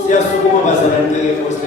Siyasukuma bazalwane enkosi.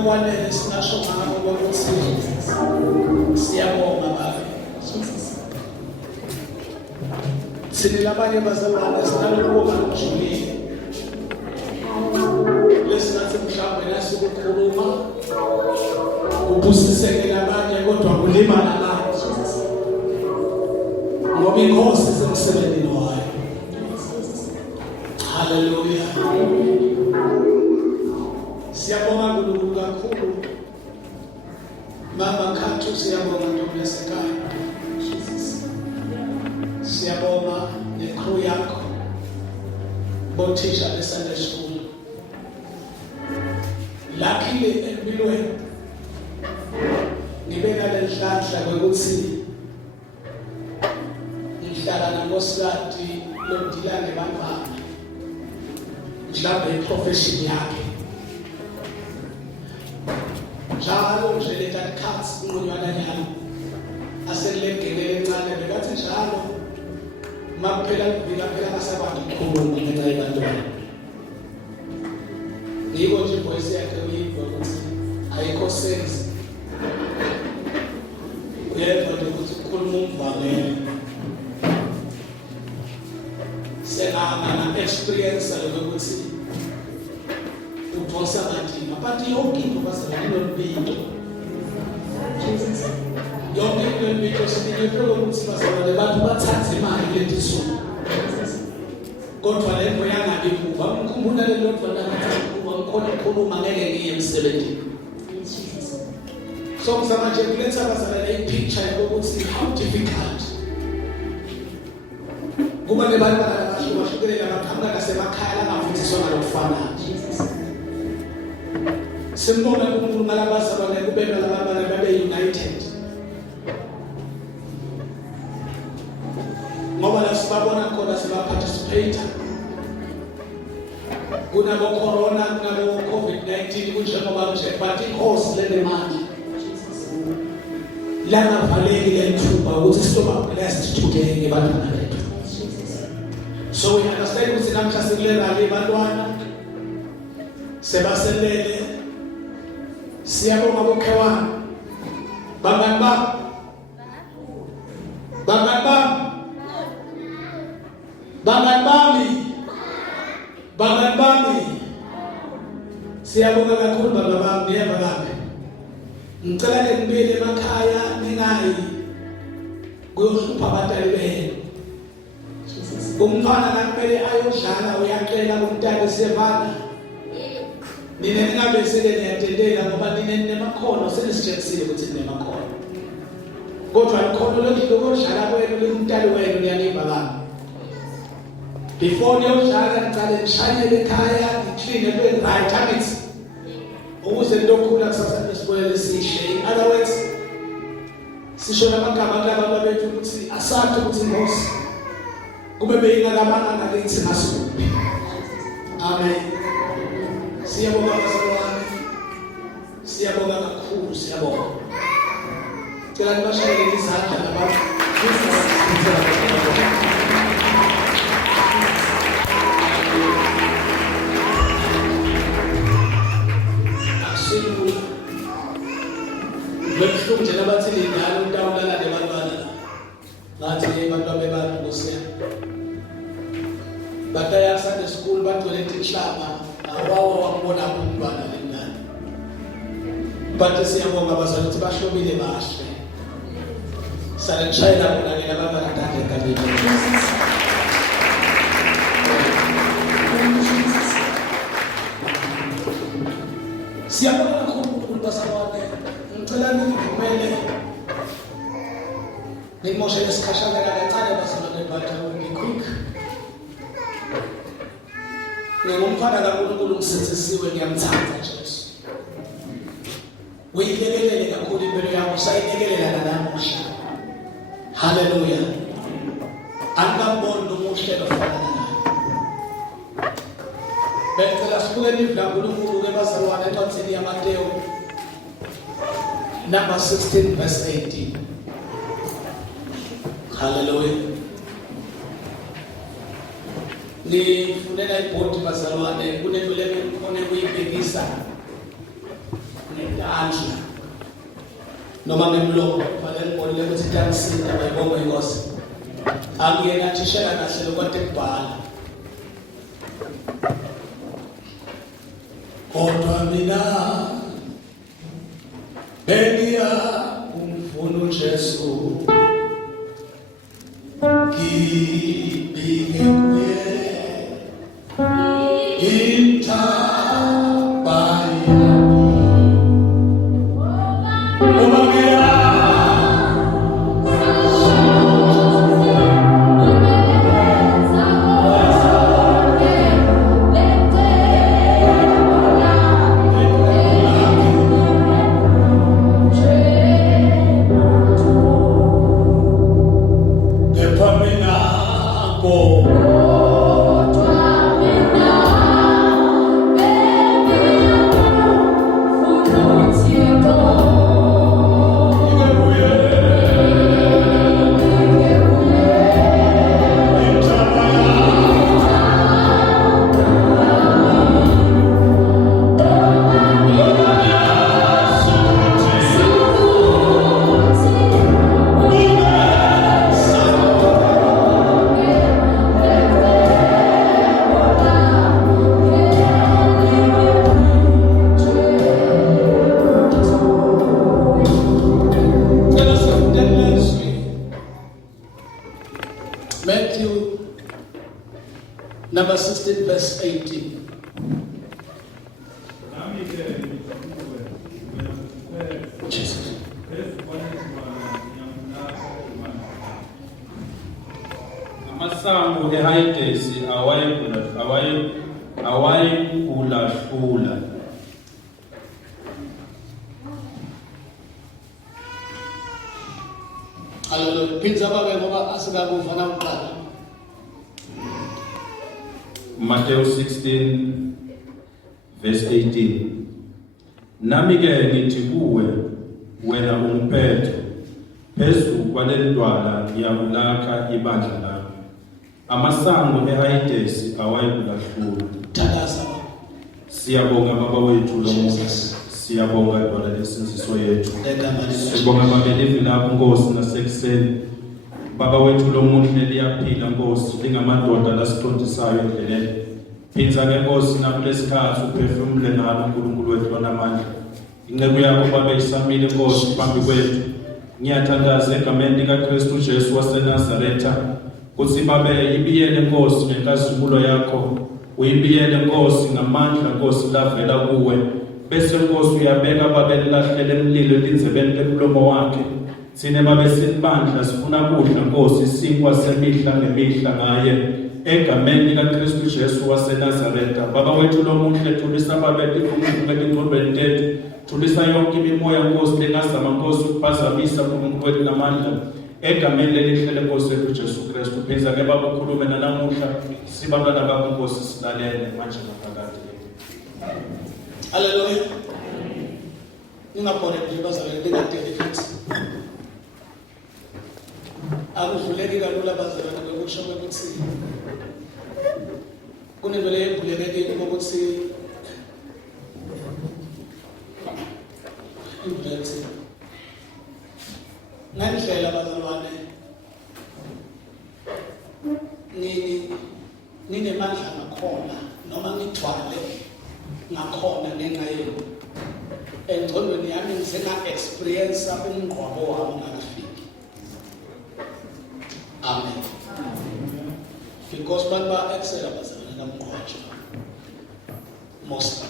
okwanele singasho ngako ukuthi siyabonga Baba. Sina labanye bazalwane sinalokho ngijulile. Lesinathi mhlawumbe nasukukhuluma ubusiseke labanye kodwa kulimala nathi. Ngoba inkosi isemsebenzini wayo. Hallelujah. Siyabonga uNkulunkulu kakhulu. Mama Khathu siyabonga ntombi yasekhaya. Siyabonga necrew yakho. Bothisha beSunday school. Luckily empilweni ngibeka lenhlanhla ukuthi ngihlala nonkosikazi lomdilane bangana. Mhlawumbe iprofession yakhe. Njalo nje letakhatsi unqonywana nyalo. Aselengenele encane bekathi njalo makuphela kuvika phela kasabantu ukukhuluma ngenxa yabantwana. Yiko nje voice yakhe uyizwa ukuthi ayikho sense. Uyezwa nje ukuthi ukhuluma umvangeli. Sengana experience ukuthi uphosa bathina but yonke into basalolibito. Jesus. Yonke into lebito siniyepelo ukuthi basalole bantu bathathe imali lentisuku. Kodwa lento yangabi kuba umkhumbula lelo mfana kuba ngikhona ukukhuluma ngeke ngiye emsebenzini. So manje kuletha bazalwane ipicture yokuthi how difficult kuba nebantwana abahlukahlukene abaqhamuka nasemakhaya abafundiswa ngalokufanayo. Simbona uNkulunkulu ngalabazalwane kubena labantwana babe united. Ngoba la sibabona khona sibaparticipate. Kunabo corona, kunabo COVID-19 kunjengoba nje but inkosi lenemali. Lana valeki lethuba ukuthi sizoba blessed today ngebantwana bethu. So we understand ukuthi namhla sikulena le bantwana sebaselele siyabonga bokhewana bangani bami siyabonga kakhulu baba bami yeba bami ngicela ke ngibele emakhaya ningayi kuyohlupha abatali benu. Umfana nakumele ayodlala uyaqela umntana esevana. Nina ningabe sele niyatendela ngoba ninemakhono senisitshengisile ukuthi ninemakhono. Kodwa ikhono lokudlala kwenu lomntana wenu liyaniba bami. Before niyodlala ngicela nishayele ekhaya ngiclean le right habits. Ukuze ndokhula kusasa nesibonele sihle. In other words sisho namagama labantu bethu ukuthi asathi ukuthi Nkosi kube beyingakamanga ngalethi ngasuku. Amen. Siyabonga bazalwane. Siyabonga kakhulu siyabonga. Cela nibashayele izandla labantu. Absolutely. Bekhulu nje nabathi lindalo utawulala nebantwana. Ngathi abantu bebantu ngosiya. Bataya Sunday school bagcwele inhlaba awawa wabona umntwana lemnani. But siyabonga bazalwane ukuthi bahlobile bashe. Sanishayela bona ke labantwana kade kade. Siyabonga kakhulu bazalwane. Ngicela nivumele ngimoshe isikhashana kancane bazalwane bathi quick. Ngumfana kaNkulunkulu ngisethisiwe ngiyamthanda Jesu. Uyilekelele kakhulu impilo yakho sayilekelela nanamuhla. Hallelujah. Angaboni umuhle lofana naye. Bethela sibuke livla uNkulunkulu ke bazalwane encwadini yaMateyu number 16 verse 18. Hallelujah. Nifunela ibhodi bazalwane kunento lekhona kuyibhekisa noma ngemlomo fanele ngibonile ukuthi itangisina bayibonga inkosi akuyena thishela kahle lokade kubhala kodwa mina bengiya kumfuna uJesu ngibike kuye Number 16, verse 18. Jesus. Amasango eHayidesi awayekulahlula. Hallelujah. Phinza babe ngoba asikakuva nakuqala. Matthew 16 verse 18. Nami ke ngithi kuwe wena umphetho phezu kwaleli dwala ngiyakulakha ibandla lami. Amasango eHayidesi awayekulahlula. Thakaza. Siyabonga baba wethu lo Moses. Siyabonga dwala lesinziso yethu. Sibonga babelivi lapho Nkosi nasekuseni. Baba wethu lo muntu leliyaphila Nkosi lingamadoda lasiqondisayo endleleni. Phinza ke Nkosi nakulesikhathi uphefumule nalo uNkulunkulu wethu lonamandla. Inceku yakho baba isamile Nkosi phambi kwethu. Ngiyathandaza egameni likaKristu Jesu waseNazaretha ukuthi babe ibiyele Nkosi ngenkazimulo yakho. Uyibiyele Nkosi ngamandla Nkosi lavela kuwe. Bese Nkosi uyabeka babe lilahlele emlilo linzebeni lomlomo wakhe. Sine babe sinibandla sifuna kudla Nkosi isinkwa semihla ngemihla ngaye egameni likaKristu Jesu waseNazaretha. Baba wethu lo muhle thulisa babe ingqondweni tethu. Thulisa yonke imimoya Nkosi lengazama Nkosi ukuphazamisa uNkulunkulu wethu namandla egameni lelihle Nkosi yethu Jesu Kristu. Phinza ke baba ukhulume namuhla sibantwana bakho Nkosi silalele manje naphakade. Hallelujah. Ningabone nje bazalwane bengadeli futhi. Akuvuleki kalula bazalwane ngokusho ukuthi kunento leyevulekeke ukuthi imbethi ngendlela bazalwane ninemandla ngakhona noma ngithwale ngakhona ngenxa yenu engcondweni yami ngisena-experience umngqwabo wami ungakafiki. Amen. Because abantu ba-excela bazalwane kamqhwatsho mostly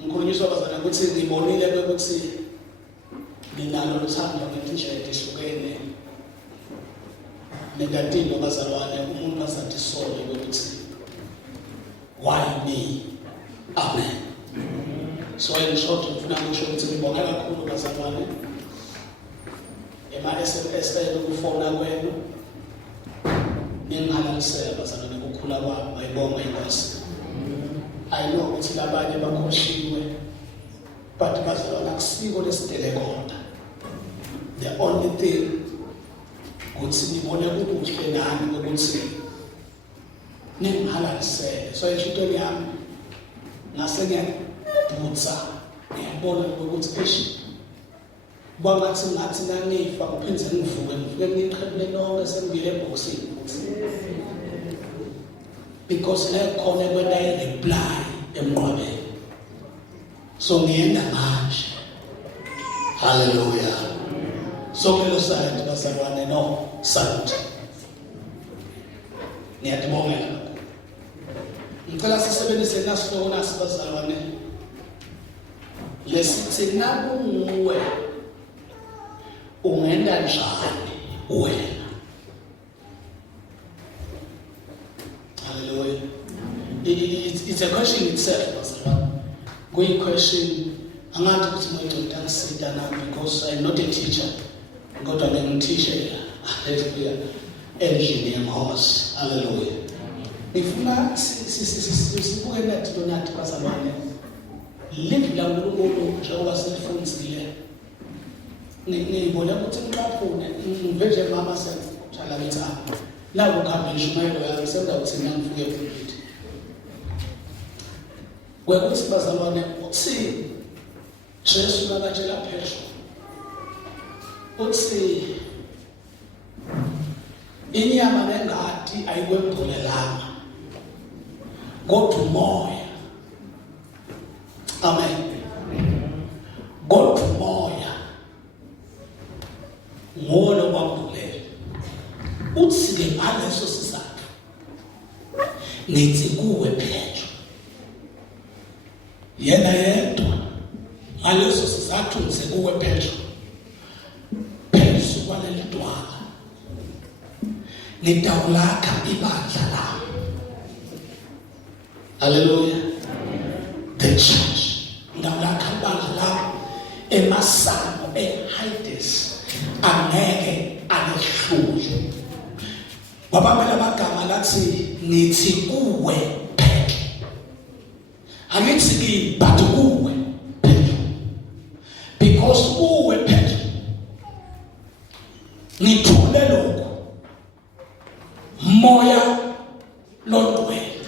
ngikhulunyiswa bazalwane ukuthi ngibonile ukuthi ninalo uthando ngendlela ehlukene negadini bazalwane umuntu asathi sole ukuthi why me? Amen. So in short ngifuna ngisho ukuthi ngibonga kakhulu bazalwane ema-SMS ukufona kwenu ningihalalisela bazalwane ukukhula kwami bayibonga inkosi. I know ukuthi labanye bakhoshiwe but bazalwane akusiko lesidele khona. The only thing ukuthi nibone kukuhle nami ukuthi ningihalalisele. So enhlitweni yami ngase ngiyabhutsa ngiyabona ukuthi Kwangathi ngathi nangifa ngiphindze ngivuke ngiqhebule lonke sengibile ebhokisini because nekhona kwenta i-reply emnqwabeni so ngiyenda manje. Hallelujah. So ngelo side bazalwane no salute. Ngiyadibongela. Ngicela sisebenzise naso nasibazalwane lesithi nakunguwe ungenda njani wena. Hallelujah. It's a question itself, bazalwane. Kuyi question angathi ukuthi ngicela ngisida na because I'm not a teacher. Kodwa ngingithisha hallelujah endlini yenkosi. Hallelujah. Ngifuna sibuke nathi donathi bazalwane. Live la uNkulunkulu njengoba sifundile. Ngibona ukuthi ngiqaphune ngiveje mama senjala ngithi la ukuhamba ishumayelo yami senza ukuthi ngifike ePhilippi. Kwekuthi bazalwane uthi Jesu nakatshela Petro uthi inyama nengadi ayikwembulelanga kodwa umoya. Amen. Kodwa umoya ngolo kwambulela. Uthi-ke ngaleso sizathu ngithi kuwe Petro yena yedwa ngaleso sizathu ngithi kuwe Petro phezu kwaleli dwala nitawulakha ibandla lami. Hallelujah. The church ngawulakha ibandla lami emasango eHades angeke alihlule. Babamela amagama lathi nithi kuwe Petro. Angithi kimi but kuwe Petro. Because kuwe Petro ngithule lokho moya longcwele.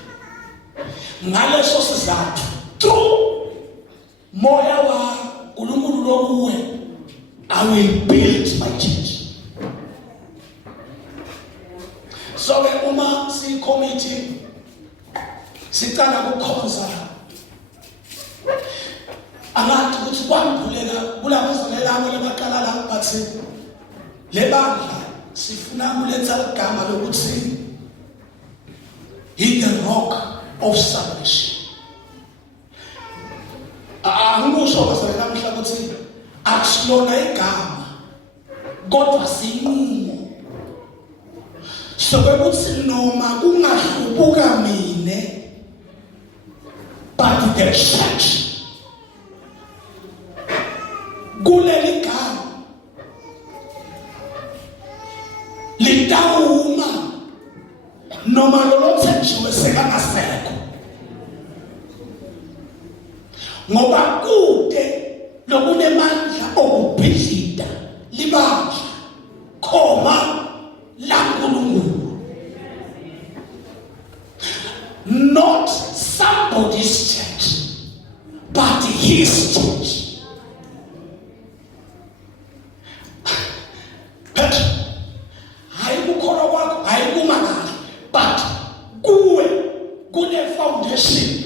Ngaleso sizathu through moya wa uNkulunkulu lokuwe I will build my church. So uma si committee sicala ukukhonza angathi ukuthi kwambuleka kulabazalelabo labaqala la bathi lebandla sifuna kuletha igama lokuthi he the rock of salvation. Angikusho bazalela namhla ukuthi akusilona igama kodwa sinqumo sokuthi noma kungahlubuka mine but the church kuleli gama litawuma noma lolothenjiwe sekangasekho ngoba kude lokunemandla okubhidlida libandla khoma laNkulunkulu. Not somebody's church but his church. But hayikukhona kwakho hayikumangala but kuwe kune foundation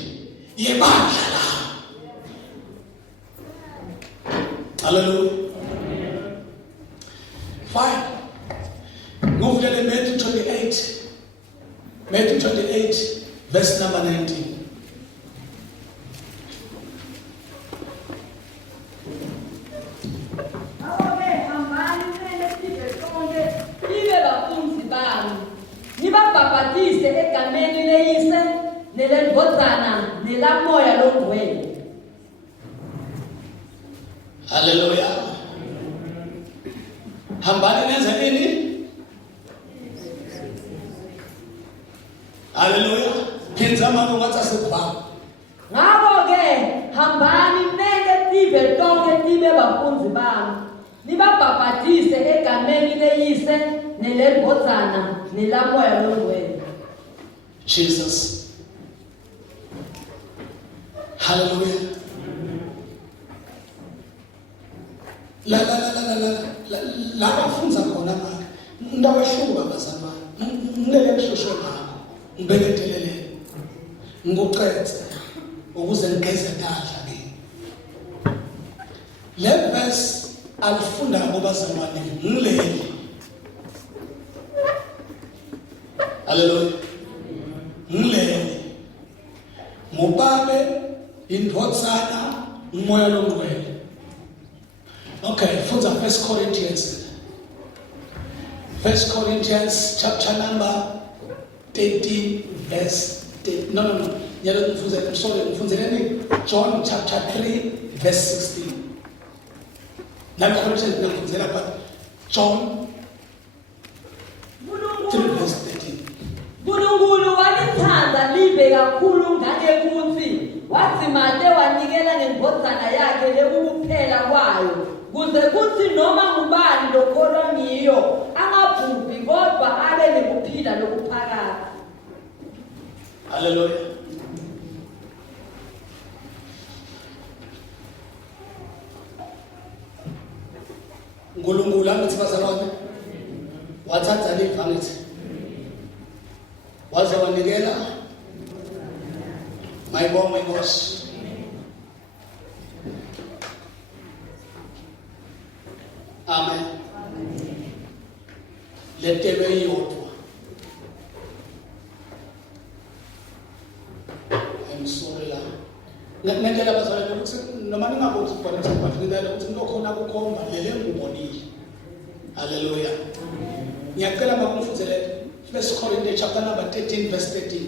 yebandla la. Hallelujah. Fine. Move to Matthew 28. Matthew 28, verse number 19. Nibabapatise egameni leyise nelendodana nelamoya longcwele. Hallelujah. Hambani nenze nini? Hallelujah. Phinza mama ngathi asekubamba. Ngakho-ke hambani neke tive tonke tibe bafundzi bami. Nibabapatise egameni leyise nelendodana nelamoya longcwele. Jesus. Hallelujah. La la bafunza khona ngakho indawo ehluka bazalwane ngilele kushosho ngakho ngibeketelele ngokucethe ukuze ngigeze kadla kimi le verse alifunda ngobazalwane ngilele haleluya ngilele ngobabe indvodzana umoya longcwele. Okay, funza 1 Corinthians chapter number 13 verse 10. No. John chapter 3 verse 16. Now Corinthians but John 3 verse 13. Nkulunkulu walithanda libe kakhulu ngale kuthi wathi made wanikela ngendvodzana yakhe lekukuphela kwayo kuze kuthi noma ngubani lokholwa ngiyo angabhubhi kodwa abe nekuphila lokuphakade. Hallelujah. Nkulunkulu angithi bazalwane wathatha livanithi waze wanikela mayibonge Inkosi. Amen. Letelwe iyodwa. I'm sorry la. Ngentela bazalwane ukuthi noma ningaboni ukubona ngibafundela ukuthi ngokhona kukhomba lele ngubonile. Hallelujah. Ngiyacela bakumfundele 1 Corinthians chapter number 13 verse 13.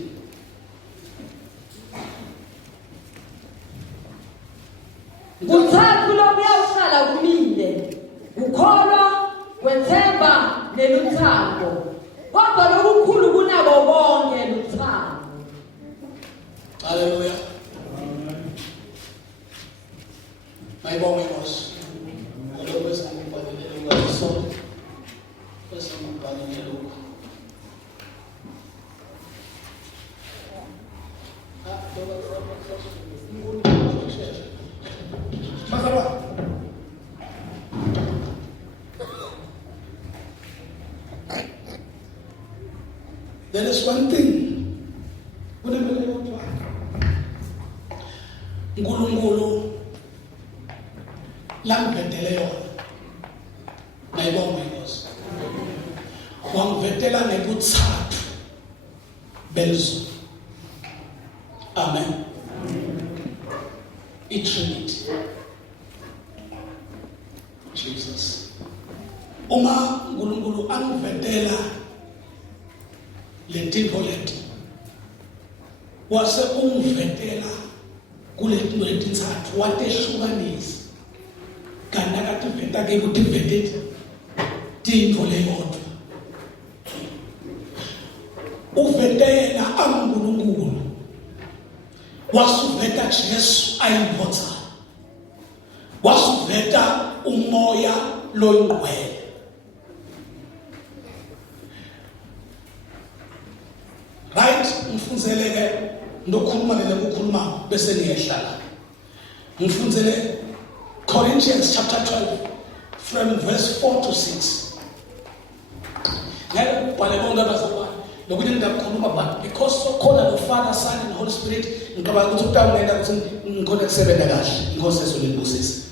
Kuthathu lokuyawuhlala kumile ukholwa kwethemba neluthando kodwa lokukhulu kunabo bonke luthando. Hallelujah. Mayibonge Inkosi. Lokho esingibhalele ngakho esingibhalele lokho. There is one thing. Nkulunkulu lamvetele yona. Mayibonge Inkosi. Wangvetela ngebuthatu belizwi. Amen. Trinity. Jesus. Uma Nkulunkulu angvetela letipho leti wase ungvetela kuletinto letintsatfu watehlukanisa kanti akativeta ke kuti vetete tintfo leyodwa uvetela aNkulunkulu wasuveta Jesu ayimphotsa wasuveta umoya loyingcwele. Right, mfunzeleke ndokhuluma lekukhuluma bese niyehlala. Mfunzele Corinthians chapter 12 from verse 4 to 6. Ngeke ubhale bonke abazalwane lokuthi ngidakhuluma but because sokhona lo Father, Son and Holy Spirit ngicabanga ukuthi utawungena ukuthi ngikhona kusebenza kahle Inkosi Yesu lenibusise.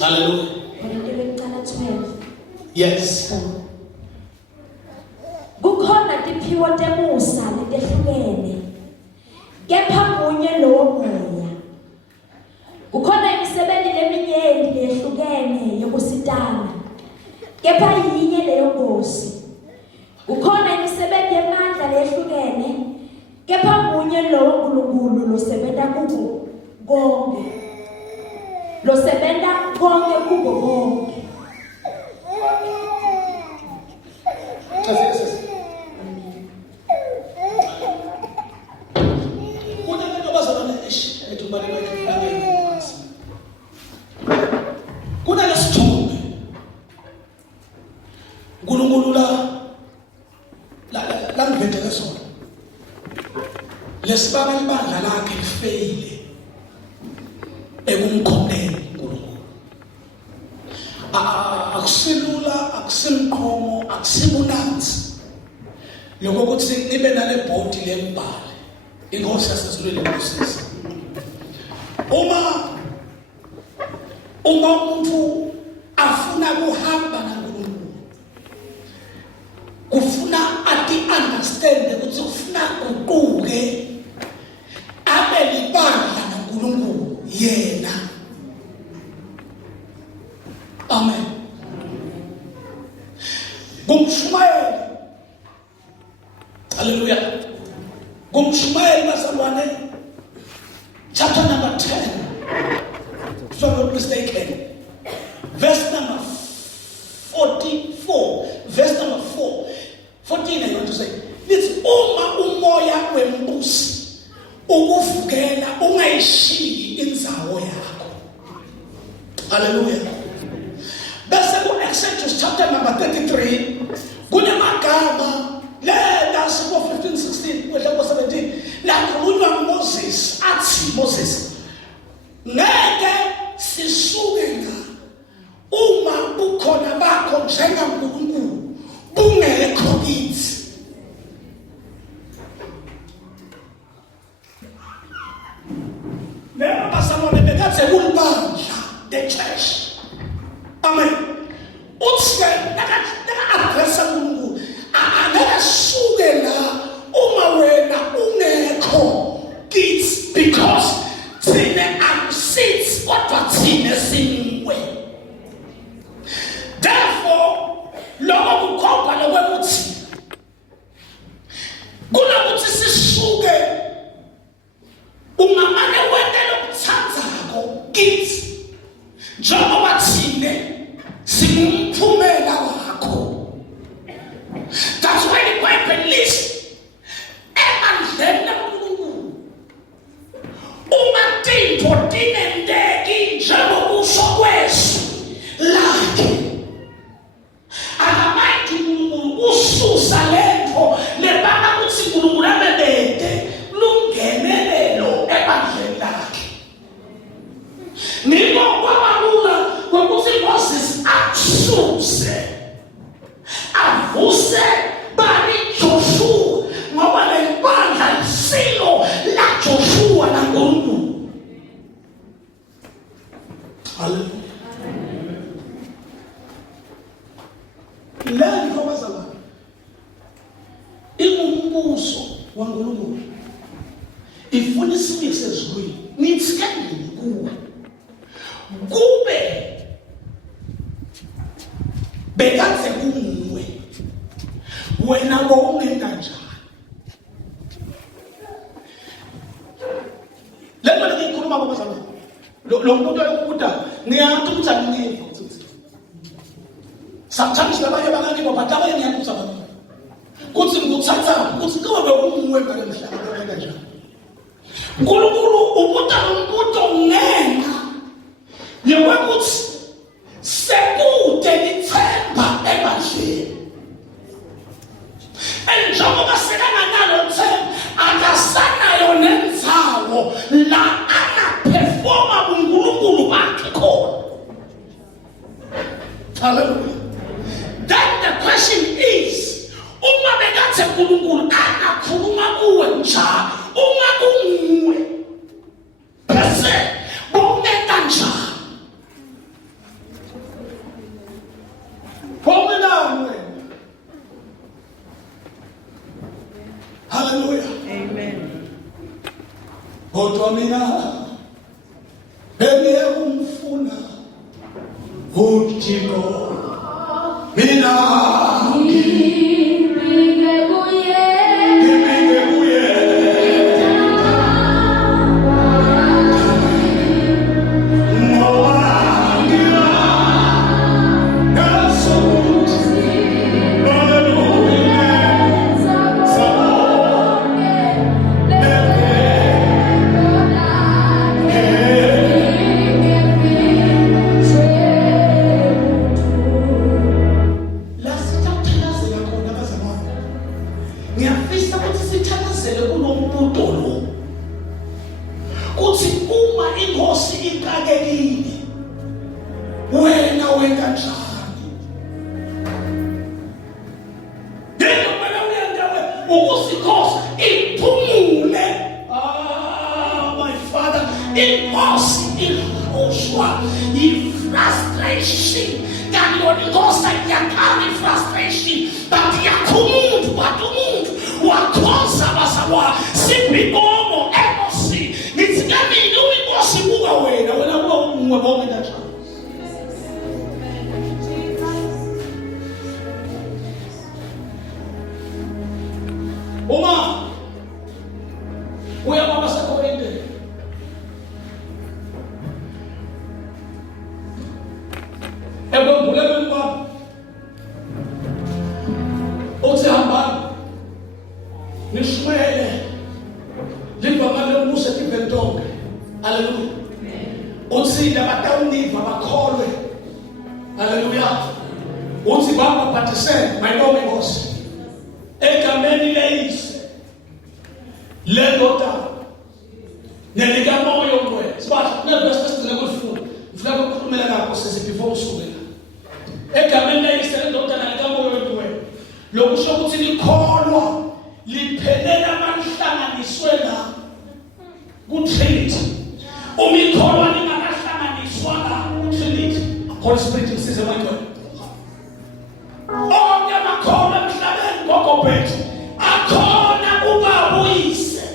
Hallelujah. Yes. Kukhona tiphiwo temusa letehlukene kepha munye lowo moya. Kukhona imisebenzi leminyenti lehlukene yokusitana kepha yinye leyo Nkosi. Kukhona imisebenzi yamandla lehlukene kepha munye lowo Nkulunkulu losebenta kubo konke. Losebenta konke kubo bonke. Kuna lesithombe Nkulunkulu la ngivendele sona lesibanga ibandla lakhe lifeyile ekumkhokhela Nkulunkulu akusilula, akusimqomo, akusimunanzi lokho ukuthi nibe nale bhodi lembhalo. Inkosi yasezulwini inkosisi. Uma umuntu afuna kuhamba naNkulunkulu, kufuna ati understand ukuthi ufuna uquke abe libandla naNkulunkulu yena. Amen. Kumshumayeli. Hallelujah. Kumshumayeli bazalwane, chapter number 10, if I'm not mistaken, verse number 44, verse number 14 I want to say, it's uma umoya wembusi ukuvukela ungayishiyi indzawo yakho. Hallelujah. Bese ku Exodus chapter number 33 kunemagama that's 15-16 kwehla 17 la kukhulunywa Moses athi Moses ngeke sisuke na uma bukhona bakho njengaNkulunkulu bungekho kithi. Lema basalwane bekathe kulibandla the church. Amen. Uthi naka-addressa uNkulunkulu angeke suke la uma wena ungekho kithi because thina akusithi kodwa thina singwe. Therefore lokho kukhomba lokuthi kunokuthi sisuke ungamane wena lokuthandzako kithi njengoba thina singumphumela wakho. That's why the Bible lists emandleni kaNkulunkulu ungatinto tinendeki njengokusho kwesu lakhe. Akamayithi uNkulunkulu ususa lento lebanga ukuthi uNkulunkulu amebede lungenelelo emandleni lakhe. Niko kwabalula ngokuthi Moses asuse avuse bani Joshua ngoba lebandla isilo la Joshua naNkulunkulu. Hallelujah. Lento bazalwane ingumbuso waNkulunkulu ifuna isimo sezulwini nitsikeni kuwe kube bekathe kunguwe wena wawungenza njani. Lento ngiyikhuluma ngobazalwane lo muntu oyokubuda ngiyathi ukuthi anginiva ukuthi sometimes labanye bakangibo but abanye ngiyabuza abantu kuthi ngikuthatha ukuthi kube unguwe ngale mhlaba wena njani. uNkulunkulu ubuta umbuto ngenxa yokuthi sekude lithemba emandleni. Njengoba sekanganalo themba akasanayo nendzawo la angaphefoma uNkulunkulu bakhe khona. Hallelujah. Then the question is, uma bekathe uNkulunkulu angakhuluma kuwe njalo uma kunguwe bese bongenza njani? Hallelujah. Amen. Kodwa mina bengiyakumfuna uThixo mina Ngibike kuye ngiyafisa ukuthi sithandazele kulombuto lo kuthi uma inkosi ikakekile wena wenza njani inkosi ingakhohlwa i-frustration. Kanti yona inkosi iyakhala i-frustration, but iyakhumudu, but umuntu wakhoza abazalwa sibhikomo emosi. Nithi kamini uyinkosi buka wena kuba umwe bonke kanjani. Uma uyababa sekhonde ekwembulelweni kwami uthi hamba nishwele livangale umuse tiventonke. Haleluya. Uthi labatawuniva bakholwe. Haleluya. Uthi baba pathisene mayibonge inkosi egameni leyise lendoda nelikamoya ongcwele. Sibahle nevesi esigcina kulifuna ngifuna ukukhulumela ngakho sisi before usuke la. Egameni leyise lendoda nelikamoya ongcwele lokusho ukuthi likholwa liphelela amanhlanganiswe la ku-Trinity. Umikholwa lingakahlanganiswa la ku-Trinity. Holy Spirit ngisize mangcwele. Onke amakholwa emhlabeni kokophethu akhona ubabuyise.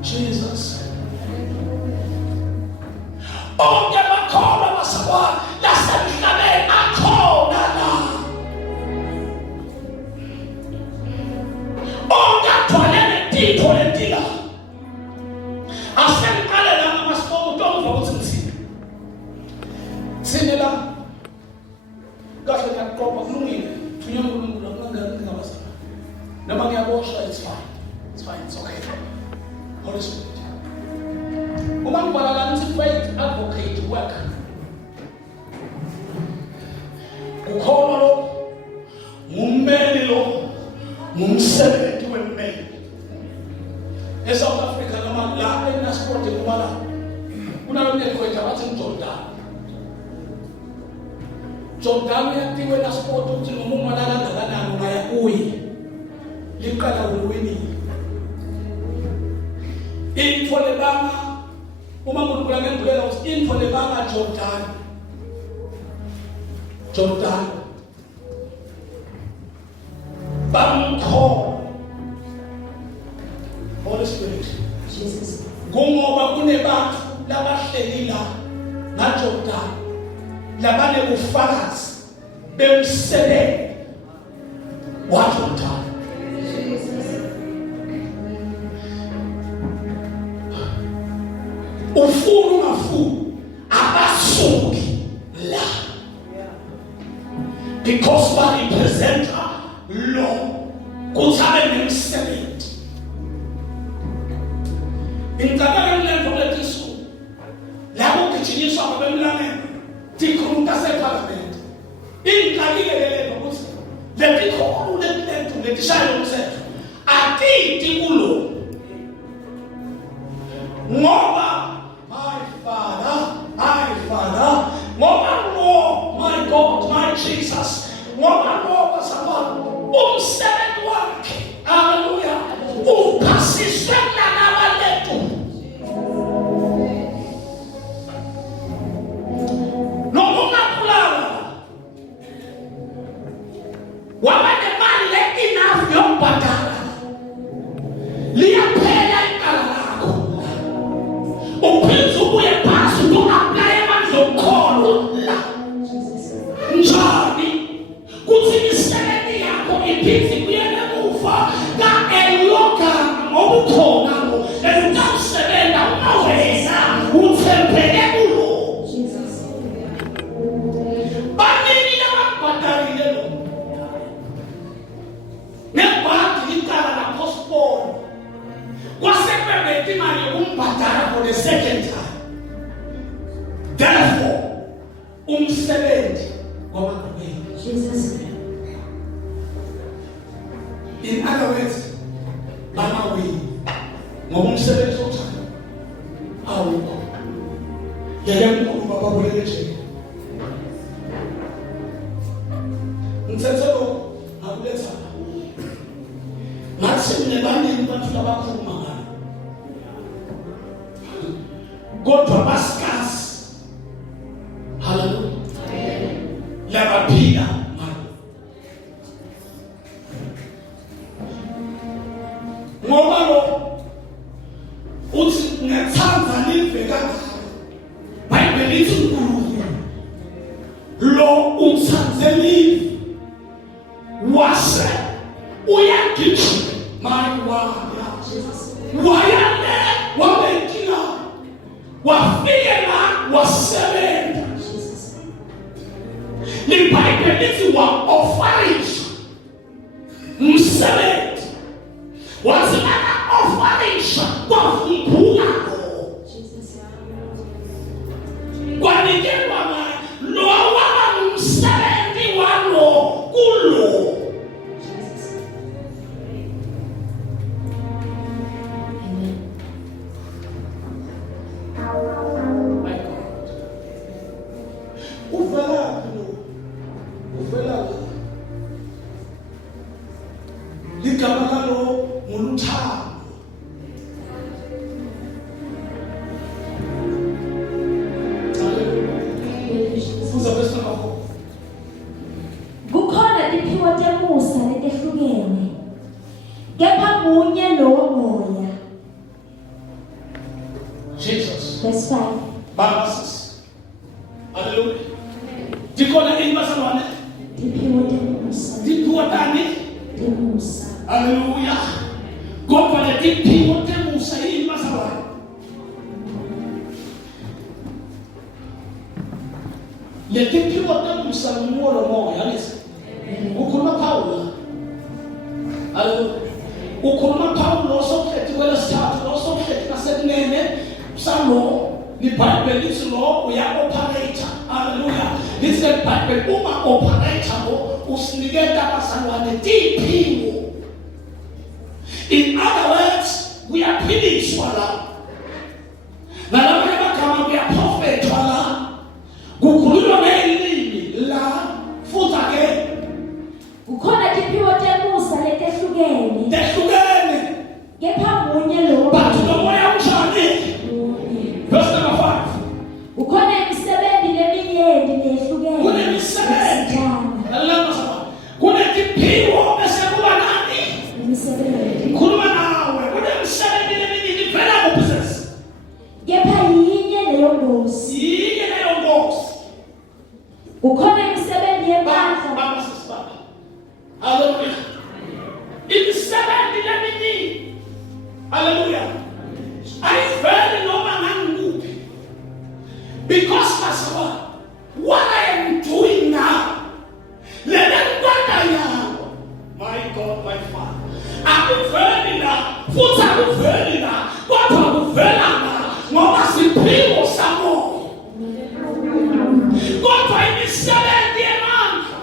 Jesus. Onke amakholwa basakwa lasemhlabeni akhona la. Onke athwalele titho letila. Asenqale la amasikomo tonga ukuthi ngithini. Thine la kahle ngiyaqoqa kulungile. Thunya uNkulunkulu akungangingabasana. Noma ngiyaboshwa it's fine. It's fine. It's okay. Holy Spirit. Uma ngibala la nithi faith advocate work. Ukholwa lo ngummeli lo ngumsebenzi wemmeli. eSouth Africa noma la enasport kumala kunalo nekwetha bathi uJordan. Jordan uyakhiwe nasport ukuthi noma umalala kangakanani ungaya kuye. Liqala uwinile. Intfo lebanga uma uNkulunkulu angendulela ukuthi intfo lebanga Jordan bamkho Holy Spirit Jesus ngoba kunebantu labahleli la ngaJordan labane ufakazi bemsebenzi waJordan. Ufuna ungafuni abasuki la because ba representa lo kuthabe nemsebenzi. Ingabala lento letisu labo kijinyiswa babemlane tikhuluma separlament. Inkalile lelo ukuthi letikhulu lento letishayo umthetho atithi kulo ngoba my father, ngoba my God, my Jesus, ngoba sabana umsebenzi wakhe. Haleluya. Uphasiswe nalabalethu. Noma ungaphulanga waba nemali le-enough yokubhadala liyaphela ikala lakho. Uphinde ubuye phansi uku-aplaye imali zokukholwa la. Njani kuthi imisebenzi yakho iphinde ibuyele emuva ka-eliyogama ngoba ukhona lo elutawusebenza uma wena uthembele kulo. Baningi labakubhadalile lo nebhadi liqala laphospona kwasekubebetha imali yokumbhadala for the second time. Therefore umsebenzi wabagqwele Jesus. In other words bamawini ngoba umsebenzi othanda awukho. Yeke mkhulu bababoleke nje ngithethe lo akuletha ngathi nebanini bantu labakhuluma ngalo kodwa basikazi. Hallelujah. Labaphila ngalo. Ngoba lo uthi ngiyathanda live kangaka. Bible lithi uNkulunkulu lo uthanze live wase uyagijima wayale wabekila wafikela wasebenza. Bible lithi wa-offerisha msebenzi wasimana offerisha kwavumbuka kwanikelwa lo waba umsebenzi walo kulo. Kukhona tiphiwo temusa letehlukene. Kepha munye lowo moya. Jesus. Verse 5. Babasis. Hallelujah. Dikona inbasalwane. Tiphiwo temusa. Tiphiwo tani? Temusa. Hallelujah. Kodwa le tiphiwo temusa inbasalwane. Le tiphiwo temusa ngumolo moya lesi. Ukhuluma Paulo. Hallelujah. Ukhuluma Paulo sokhethi kwelesithathu sokhethi kasekunene salo iBhayibheli lithi lo uya-operator. Hallelujah. Lithi iBhayibheli uma operator lo usinikeza abazalwane tiphiwo. In other words, uyaphiliswa la. Nalapha amagama kuyaprofethwa la. Kukhulunywa ngelimi la futhi ake Kukhona tiphiwo temusa letehlukene. tehlukene. Kepha munye lowo But lo moya unjani? Verse number 5. Kukhona imisebenzi leminyenti lehlukene. Kunemisebenzi. Lalama sama. Kunetiphiwo bese kuba nani? Imisebenzi. Khuluma nawe. Kunemisebenzi eminingi vela ku-business. Kepha yinye leyo nkosi. Yinye leyo nkosi. Kukhona imisebenzi yebandla. Baba sisibaba. Hallelujah. Imisebenzi eminingi. Hallelujah. Ayiveli noma ngangikuphi. Because that's what I am doing now. Let them go. My God, my Father. Akuveli na, futhi akuveli na, kodwa akuvela na, ngoba siphiwo samoya. Kodwa imisebenzi yamandla.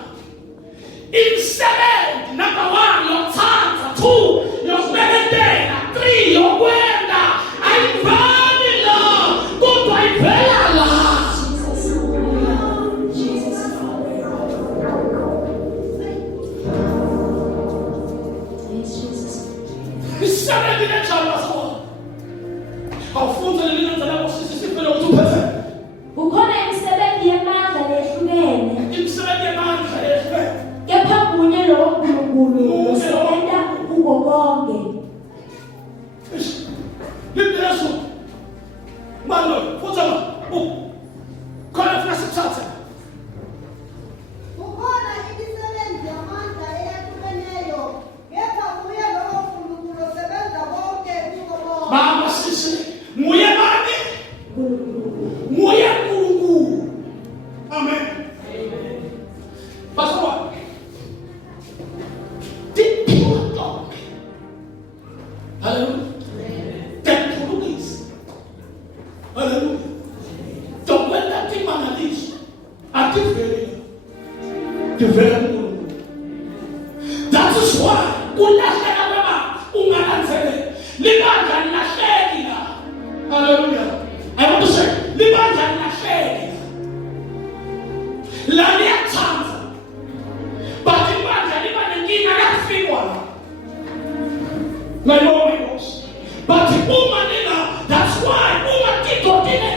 Imisebenzi number 1 yokuthanda, 2 yokubekela, 3 yokwenda. Ayiveli la, kodwa ayivela la. Imisebenzi enjalo sawa. Awufunde leli nzala sisi sifele ukuphethe. Kukhona imisebenzi yamandla lehlukene. Imisebenzi yamandla yehlukene. Kepha munye lowo Nkulunkulu osebenza kuko konke. Libeso. Mano, futhi khona funa sikuthathe. Kukhona imisebenzi yamandla eyahlukeneyo, kepha kuye lowo Nkulunkulu osebenza konke kuko bonke. Baba sisi, nguye bani? Nguye Nkulunkulu. Amen. Pastor. Tiphiwo tonke. Hallelujah. Temphulukisi. Hallelujah. Tokwenda timangaliso. Ativeli. Tivela Nkulunkulu. That is why kulahleka kwaba ungalandzele. Libandla lilahleki la. Hallelujah. I want to say, libandla lilahleki la. La liyathanda. But ibandla liba nenkinga yakufikwa la. Ngayibona inkosi. But uma nina, that's why uma tigodile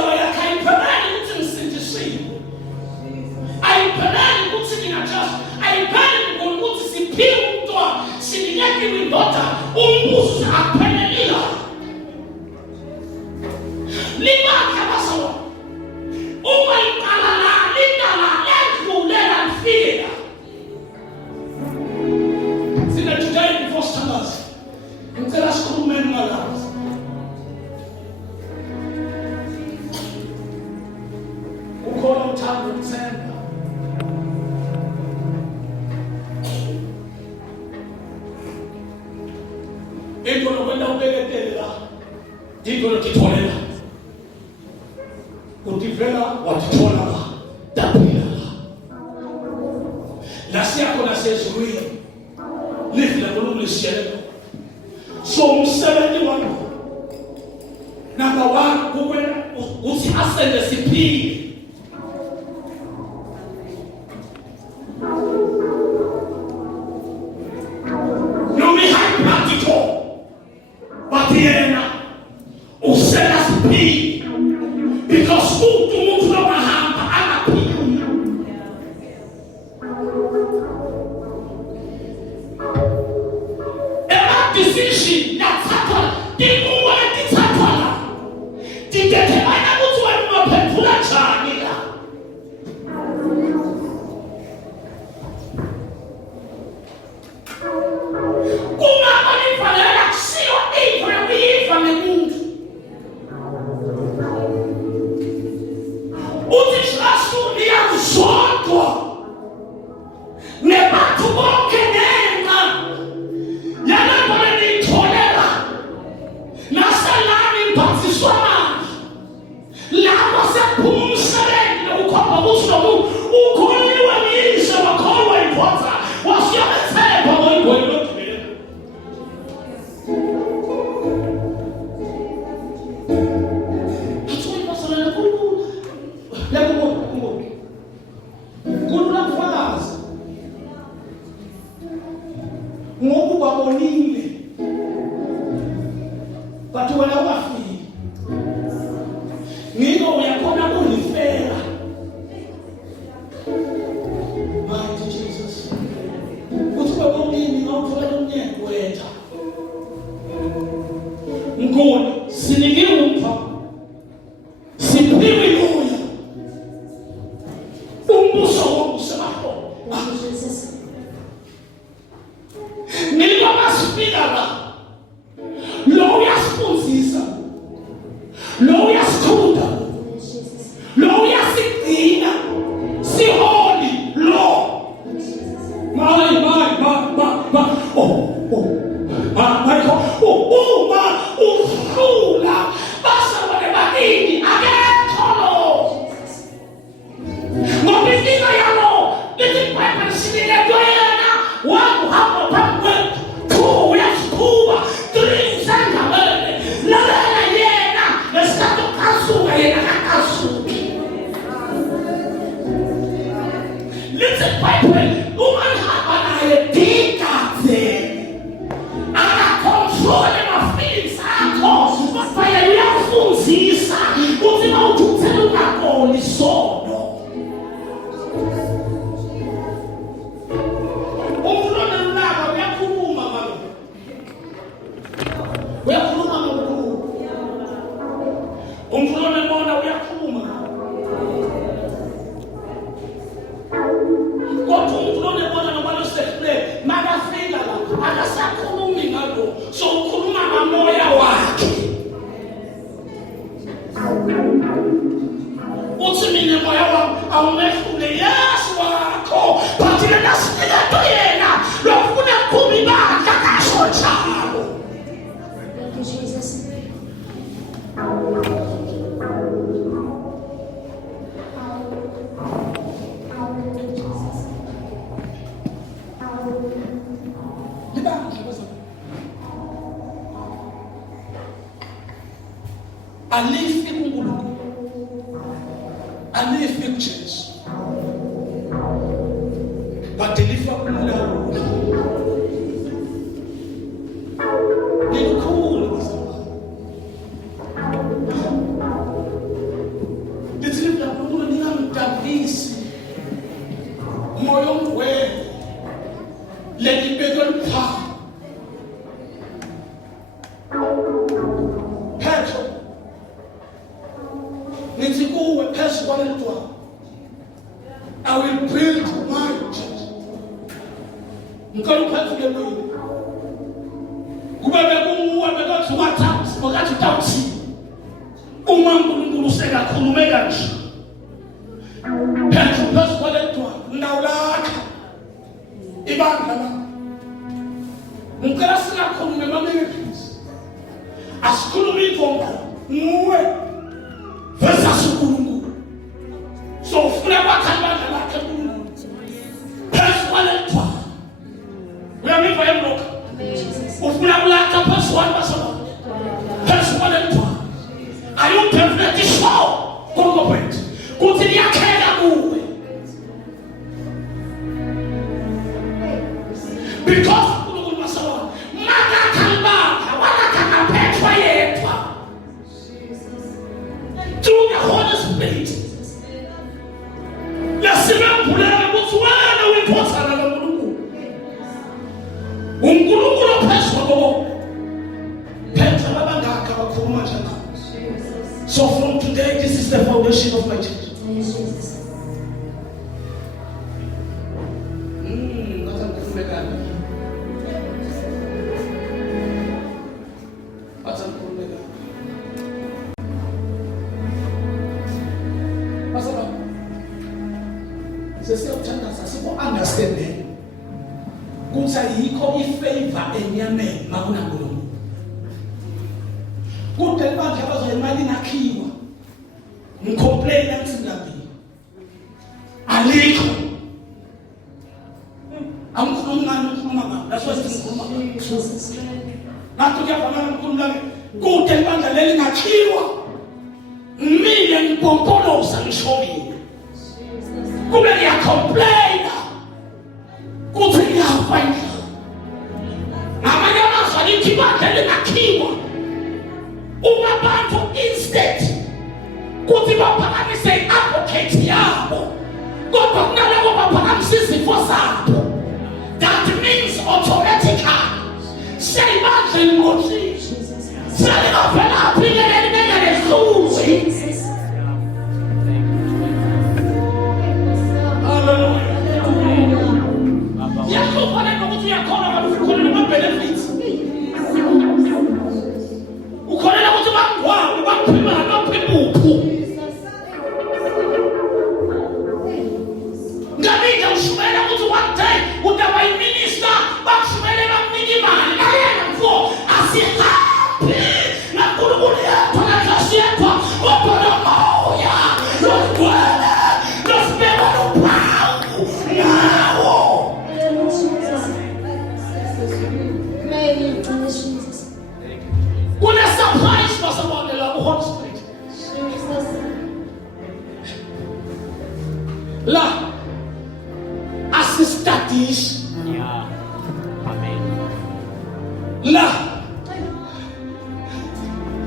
indaba yakhe ayiphelani ukuthi ngisindisiwe, ayiphelani ukuthi ngina-just, ayiphelani ngokuthi siphiwe umntwana, sinilekiwe indoda, umbuzo akuphelelile. Libakhe abazalwane, uma liqala la, lidala ledlulela lifika. Sina today before Sabbath, ngicela sikhulumeni ngalapho. Ukhona uthando ukuthemba. Into lokwenda ubeketele la, into lokitholela. Utivela watithola la, tapila la. Nasi yako nasezulwini, lifi la kulungisiyeleko. So umsebenzi wakho, number one, kukwena uthi asende siphile. Because umuntu lomahamba angaphili. Ema decision yathathwa tinguwe letithathwa la. Tidethemana ukuthi wena ungaphendula njani la. Kungaba nifanele kusiwa into yokuyiva ngemuntu. Uthi sasuni yazodwa nebathu bonke ngenxa yalapho lenitholela naselani iphathiswa manje lapho sekuphuma umsebenzi ukhomba ukuthi nomuntu ukhulunywe yise wakholwa iphotha wasiyamethemba ngoyigwele logibela. Athuyi basalele kulula. Kulula kufakaza ngoku babonile bathi wena ungafiki ngiko uyakhona kulifera. Mighty Jesus, uthi babonile ngawuthola umnyango wetha ngoni sinikiwe umfa siphiwe iluya umbuso wokusebaho. Nilikuwa speaker la lo uyasifundzisa, lo uyasithuda, lo uyasigcina siholi lo my uma uhlula basabane bakini akekho lo. Ngoba inkinga yalo lithi Bible sinile yena wakuhamba phambi kwethu uyasikhupha 3 sangabele lalela yena lesikhathi ukasuka yena kakasuki. Lithi Bible uma nihamba naye dikaze akakontrole ma-feelings akho kodwa yena uyakufundzisa ukuthi mawuthuthela ungakoli sono. Umfulone bona uyakhuluma. Kodwa umfulone bona noma losefle makafika la akasakhulumi ngalo. So ukhuluma ngamoya wakhe. Uthi mina moya wami awumehlule Yesu wakho. Bathi lena sikato yena lokufuna kubi bakhe akasho njalo. Thank you, Jesus. Alifi kuNkulunkulu, alifi kuJesu, badelifa kumlawuli. Nilikhulu bazalwane. ingavisi moya ongcwele lelibekwe liphawu. Petro nithi kuwe phezu kwaleli dwala, I will build my church. Ngicela uphethe leli kube bekunguwe bekathi wathatha bekathi utawuthi uma uNkulunkulu sekakhulume kanje. Petro phezu kwaleli dwala ndawulakha ibandla la. Ngicela singakhulume mamele please. Asikhulume inkonzo nguwe versus uNkulunkulu. So ufuna bakhali bandla lakhe uNkulunkulu phezu kwaleli dwala. Uyamiva yemloka? Ufuna kulakha phezu kwaleli basaba phezu kwaleli dwala. Are you definitely sure? Kongo point kuthi liyakhela kuwe because uNkulunkulu basaba makakhalibanga walakha Petro yedwa through the Holy Spirit. Yasimembulela ukuthi wena uyiphosana noNkulunkulu. uNkulunkulu phezu kwabo. Petro babangaka bakhuluma njalo. So from today, this is the foundation of my church. Understanding. Kuthi yikho ifavor enyameni makunaNkulunkulu. Kude manje abazoyimali nakhiwa. Ngicomplain emthindambi. Alikho. Amkhuluma ngani ukhuluma ngani? That's what ngikhuluma. Jesus. Nathi kuyavana ukukhuluma kude ibandla leli ngakhiwa. Mina ngipompoloza ngishobile. Kube ngiyacomplain. Kuthi ngiyafaila. Amanye amazwi alithi ibandla leli ngakhiwa. Uma bantu instead kuthi baphakamise i-advocate yabo kodwa kunalabo baphakamise izifo zabo. That means automatically seyibandla elinqotshiwe selingavela aphilele lingenehluzi. Hallelujah. Yakufanele nokuthi uyakhona abantu ukhona nama-benefits. Ukholela ukuthi bangwawe baphima baphimuphu. Ngabide ushumela ukuthi one day udaba yiminister bakushumele bakunika imali ayena mfo asihambi naNkulunkulu yedwa naKhasi yedwa kodwa nomoya nogcwele nosibeka nophawu ngawo. Kune surprise basabonela uHoly Spirit. La asistadish. Yeah. Amen. La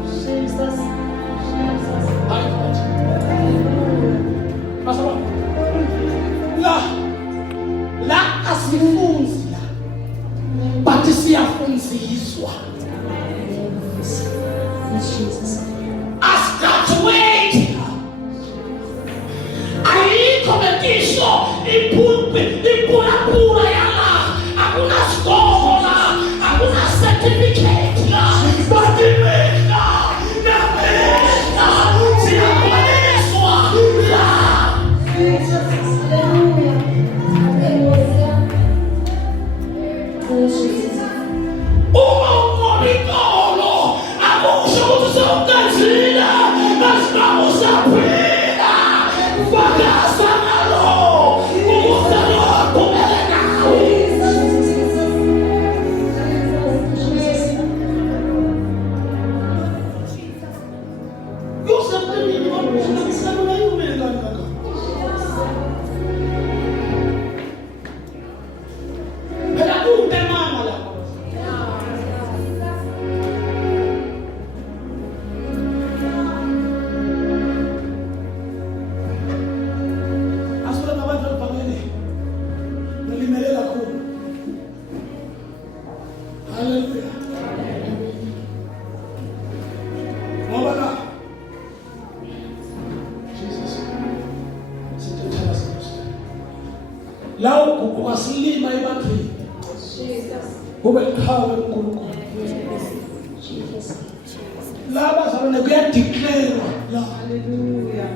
Jesus. basabona. La asifunzi la. But siyafunziswa. Jesus. Asgraduate. Ayikho betisho ipula yala. Hakuna skola, hakuna certificate la. Badi meka, na meka, siyakuelezwa la. Hallelujah. Jesus. Umongolikolo, akusho ukuthi sewugazile, nasibabo saphila. Fakaza nalo, ukuze lo kumele nawe. La uguquka silima ebantwini. Ube liqhawe uNkulunkulu. Laba zabona kuyadeclare la. Hallelujah.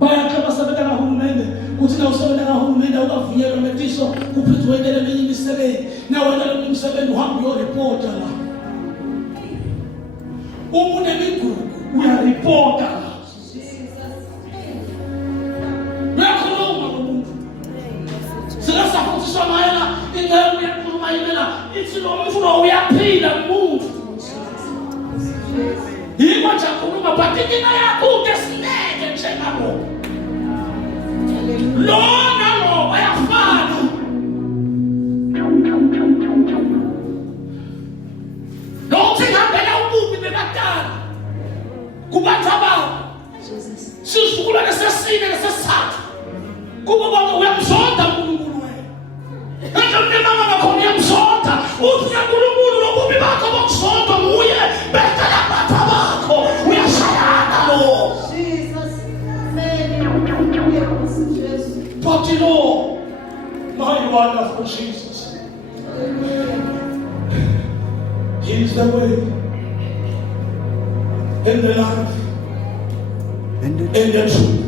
Bayaxoxa basebenza kahulumende kuthi na usebenza kahulumende awukavunyelwa metiso kuphithi wendele eminye imisebenzi na wendele eminye imisebenzi uhamba uyoreport la. Uma unemigugu uyareport la. Uyakhuluma ngomuntu. Singasafundiswa mayela ingeke uyakhuluma yena ithi lo mfuno uyaphila umuntu. Yima nje khuluma but inkinga yakho ukesineke njengabo. Lona lo bayafana. Lokho ngabela ububi bebadala. Kubantu ababo. Sisukulwane sesine nesesithathu. Kuba bonke uyamzonda uNkulunkulu wena. Enhle mama bakho uyamzonda. Uthi uNkulunkulu lobubi bakho bokuzonda nguye becela abantu bakho uyashayana lo. But you know, my wonderful Jesus, He is the way, and the life, and the truth.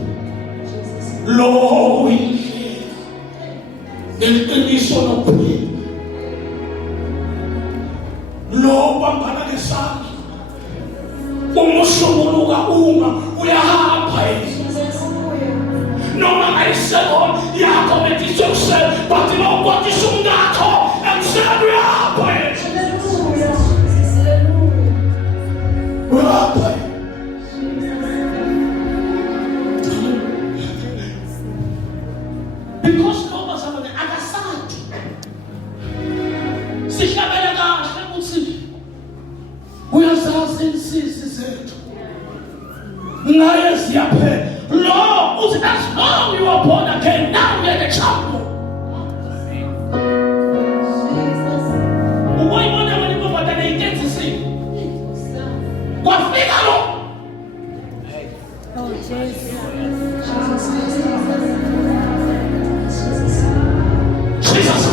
Lord, we live in the Son of God. Lord, bambana kesana, umushumuluka uyahamba noma ngayiseko yakho betisuse bathi bawukwatisa umngakho emsebenzini yakho uyapha because noma sabone akasandi sihlabele kahle ukuthi uyazazi insisi zethu ngaye siyaphela. Lord, as long you are born again, now you're the child. Why when you go for the day get to see? What figure? Oh Jesus. Jesus.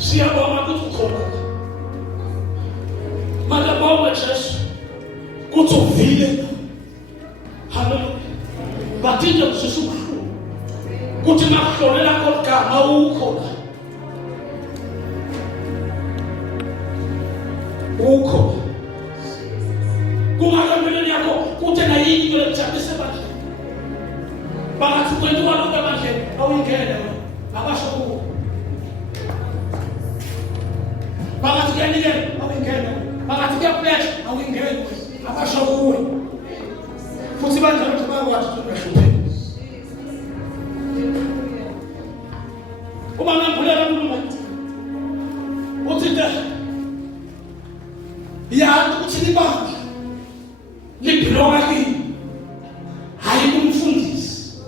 Siyabonga ukuthi ukhona. Manje bonke Jesu kuthi uvile. Haleluya. Bathinje kususuku. Kuthi makuhlolela kodwa ukhona. Ukho kungakameli yakho kuthi na yini kule mthabise manje bangathi kwento walonke manje awungene abasho kuwo bangathi kuyanike awungene bangathi kuyaplesh awungene abasho kuwe futhi banjalo ukuthi bakwazi ukuhlupheka uma ngambulela umuntu uthi yazi ukuthi libandla libhilonga kini hayi kumfundisi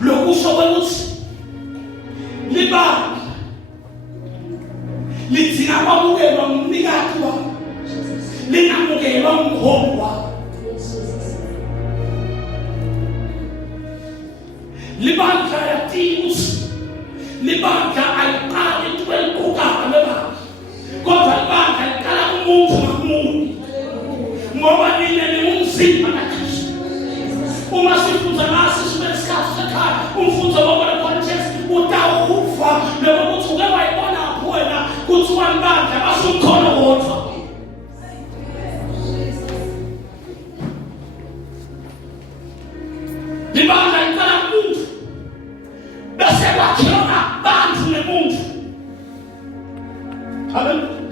lokusho ukuthi libandla lidinga kwamukelwa ngumnikati wakho lingamukelwa ngumholi wakho libandla yadinga ukuthi libandla aliqali into elikukaka lebandla kodwa libandla liqala kumuntu ngamunye ngoba nina ningumzimba kaKristu. Uma sifunza ngasi sibesikhathi sekhaya umfunzo wokona conscience utawufa noma ukuthi uke wayibona wena kuthi walibandla basumkhona wodwa. Libandla liqala kumuntu bese kwakhona bantu nemuntu. Haleluya.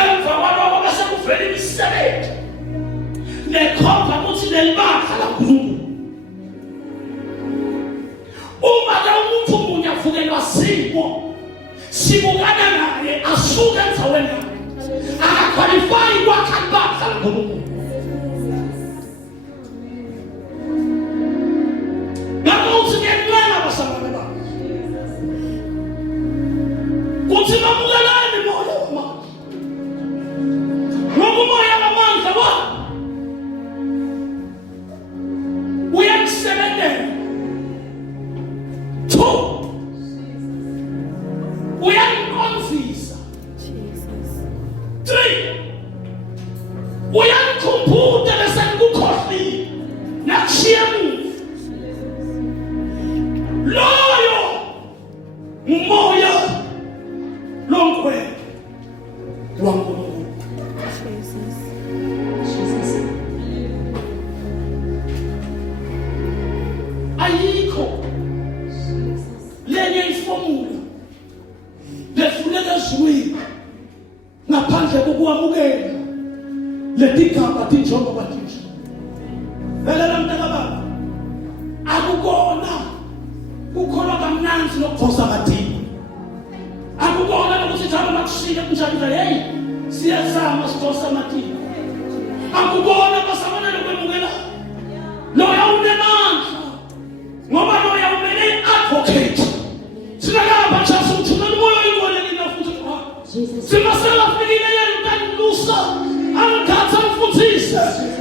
Emva kwalokho bese kuvela imisebenzi nekhomba ukuthi lelibandla laNkulunkulu. Uma la umuntu munye avukelwa simo sibukana naye asuke enzaweni yakhe akaqualify kwakha ibandla laNkulunkulu. Ngakuthi ngiyaqala basangane bami kuthi mamukelani moya wamandla ngoba umoya wamandla uyakusebenzela. 2 uyankonfisa. 3 uyankhumbuta bese ngikukhohlile nakushiya emuva. Loyo umoya longwe waNkulunkulu. Ayikho lenye iformula lefuneka ezweni ngaphandle kokuwamukela letigaba tinjongo bathisha. Belela mntaka baba akukona ukholwa kamnanzi nokuphosa amathini. Akukona ukuthi njalo makushika kunjani hey siyazama siphosa amathini. Akukona basabana nokwemukela loya unemandla ngoba loya umele advocate. Sinakaba nje umthumela umoya oyingole nina futhi kwa simasela fikile yena ukanlusa angikhatha mfundisi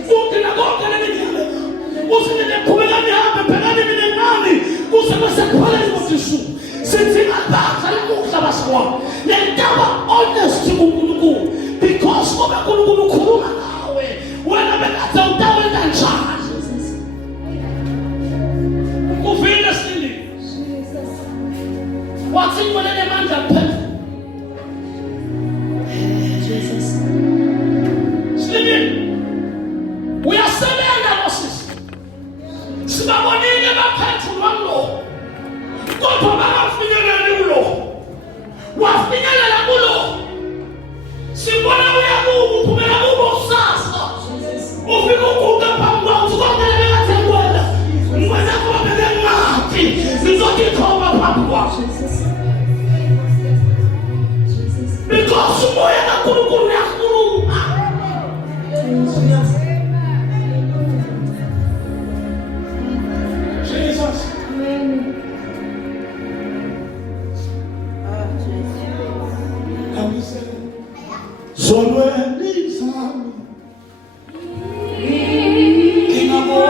futhi nakonke leminyaka usine neqhubeka nihambe phekani mina nami kuze bese kuphela izisu sithi abakha lemukha baswa lentaba honest kuNkulunkulu because ngoba uNkulunkulu ukhuluma nawe wena bekade utawenza njani kuvile sini wathi ngolele mandla phela Jesus sini uyasebenza ngosisi sibabonile baphethu lo kodwa bangafinyelela kulo wafinyelela kulo sibona uyakuba uphumela kubo usasa ufika ukuda phambi uzokwamela ngathi ngwena ngwena kwamela ngathi ngizokukhomba phambi kwakho because umoya kaNkulunkulu uyakhuluma. Jesus Solweni sami Ingabo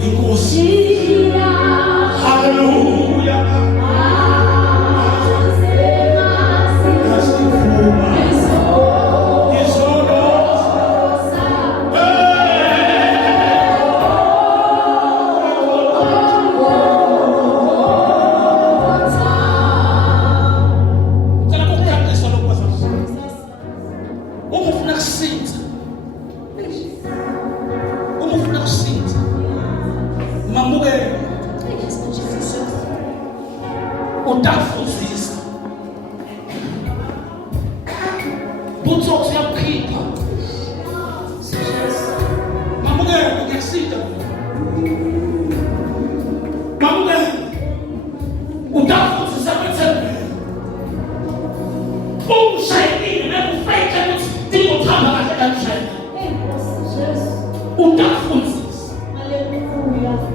Inkosi Hallelujah utafuzisa butsosi yakukhipha mamukela ngiyasita mamukela utafuzisa kwethembele umshayelile nekufake ukuthi tingothamba kahle kanjani utafuzisa Hallelujah.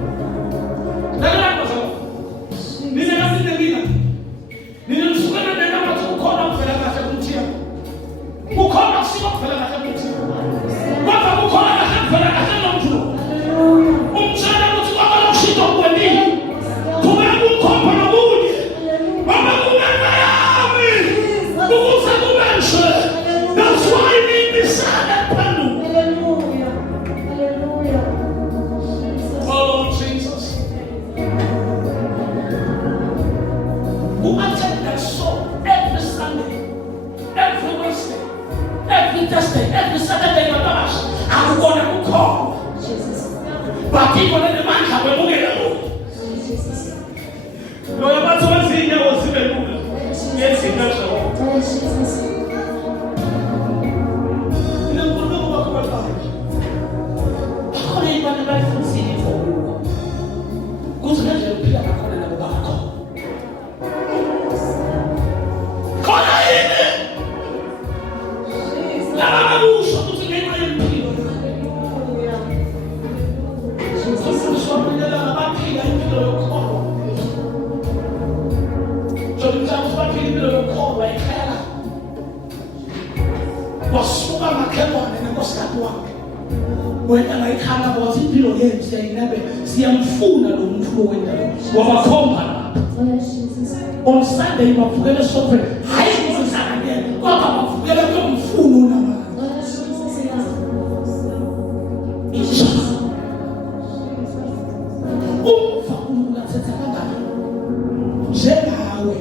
Every Saturday, I'm going to call. But people in the man have a movie. No, I'm not going to see you. Yes, he does. Wena ngayikhala ukuthi impilo yethu siyamfuna lo muntu owendalo wabakhomba on Sunday bavukela esofeni hayi ngizisakanyela kodwa bavukela kumfuno nama umfa ungathetha kanjani njengawe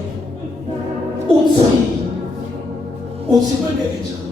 uthi kwendeke njani.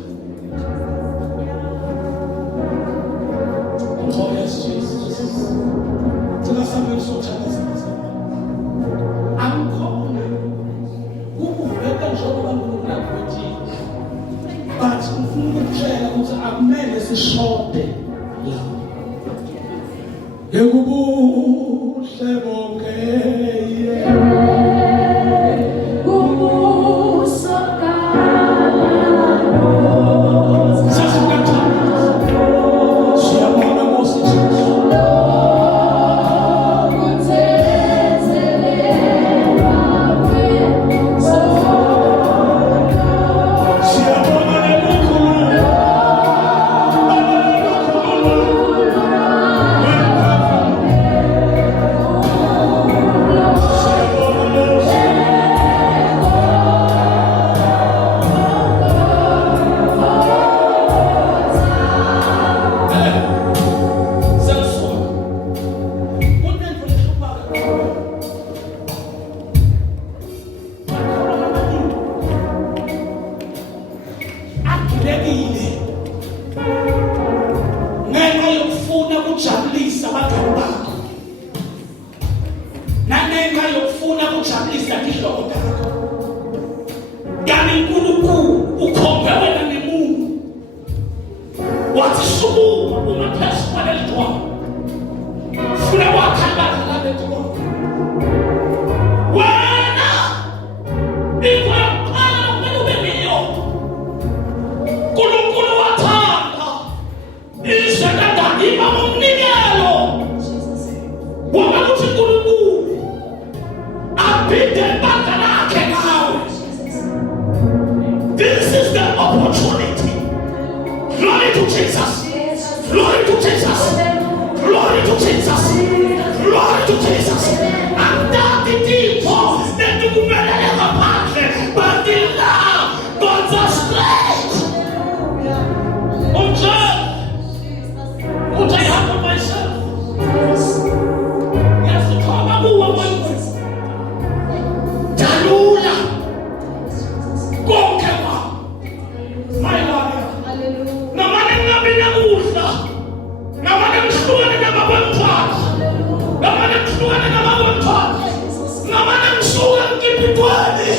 entweni